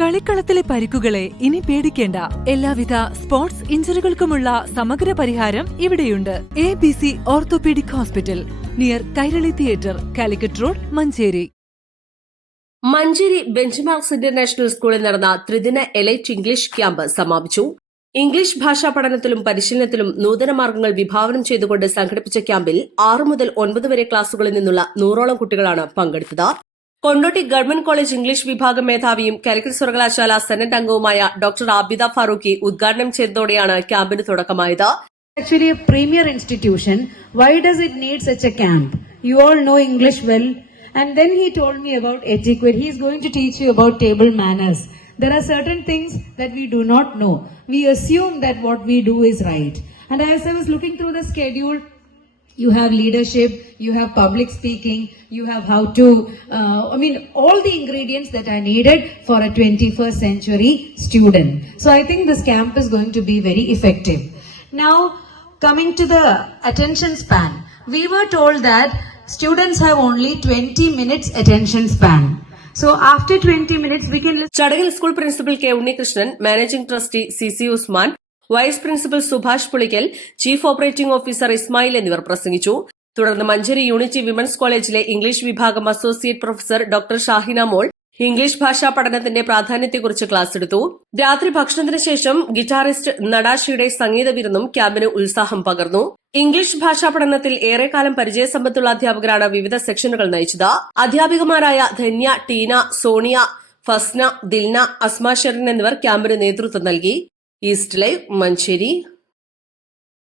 കളിക്കളത്തിലെ പരിക്കുകളെ ഇനി പേടിക്കേണ്ട. എല്ലാവിധ സ്പോർട്സ് ഇഞ്ചുറികൾക്കുമുള്ള സമഗ്ര പരിഹാരം ഇവിടെയുണ്ട്. ABC orthopedic hospital, near Kairali theatre, Calicut road, Manjeri. Manjeri benchmarks international സ്കൂളിൽ നടന്ന ത്രിദിന എലൈറ്റ് ഇംഗ്ലീഷ് ക്യാമ്പ് സമാപിച്ചു. ഇംഗ്ലീഷ് ഭാഷാ പഠനത്തിലും പരിശീലനത്തിലും നൂതന മാർഗ്ഗങ്ങൾ വിഭാവനം ചെയ്തുകൊണ്ട് സംഘടിപ്പിച്ച ക്യാമ്പിൽ 6 മുതൽ 9 വരെ ക്ലാസുകളിൽ നിന്നുള്ള 100ഓളം കുട്ടികളാണ് പങ്കെടുത്തത്. കൊണ്ടോട്ടി ഗവൺമെന്റ് കോളേജ് ഇംഗ്ലീഷ് വിഭാഗം മേധാവിയും കാലിക്കറ്റ് സർവകലാശാല സെനറ്റ് അംഗവുമായ ഡോക്ടർ ആബിദ ഫാറൂഖി ഉദ്ഘാടനം ചെയ്തതോടെയാണ് ക്യാമ്പിന് തുടക്കമായത്. Actually a premier institution. Why does it need such a camp? You all know English well. And then he told me about etiquette. He is going to teach you about table manners. There are certain things that we do not know. We assume that what we do is right. And as I was looking through the schedule, you have leadership, you have public speaking, you have how to, all the ingredients that are needed for a 21st century student. So I think this camp is going to be very effective. Now, coming to the attention span, we were told that students have only 20 minutes attention span. So after 20 minutes, we can... ചടങ്ങിൽ school principal K Unnikrishnan, managing trustee CC Usman, vice principal Subhash Pulickal, chief operating officer Ismail എന്നിവർ പ്രസംഗിച്ചു. തുടർന്ന് Manjeri unity women's കോളേജിലെ English വിഭാഗം associate professor doctor Shahina Mol English ഭാഷാ പഠനത്തിന്റെ പ്രാധാന്യത്തെക്കുറിച്ച് class എടുത്തു. രാത്രി ഭക്ഷണത്തിന് ശേഷം ഗിറ്റാറിസ്റ്റ് നടാഷിയുടെ സംഗീത വിരുന്നും ക്യാമ്പിന് ഉത്സാഹം പകർന്നു. ഇംഗ്ലീഷ് ഭാഷാ പഠനത്തിൽ ഏറെക്കാലം പരിചയസമ്പത്തുള്ള അധ്യാപകരാണ് വിവിധ സെക്ഷനുകൾ നയിച്ചത്. അധ്യാപികമാരായ ധന്യ, ടീന, സോണിയ, ഫസ്ന, ദിൽന, അസ്മ ഷെറിൻ എന്നിവർ ക്യാമ്പിന് നേതൃത്വം നൽകി. East live, Manjeri.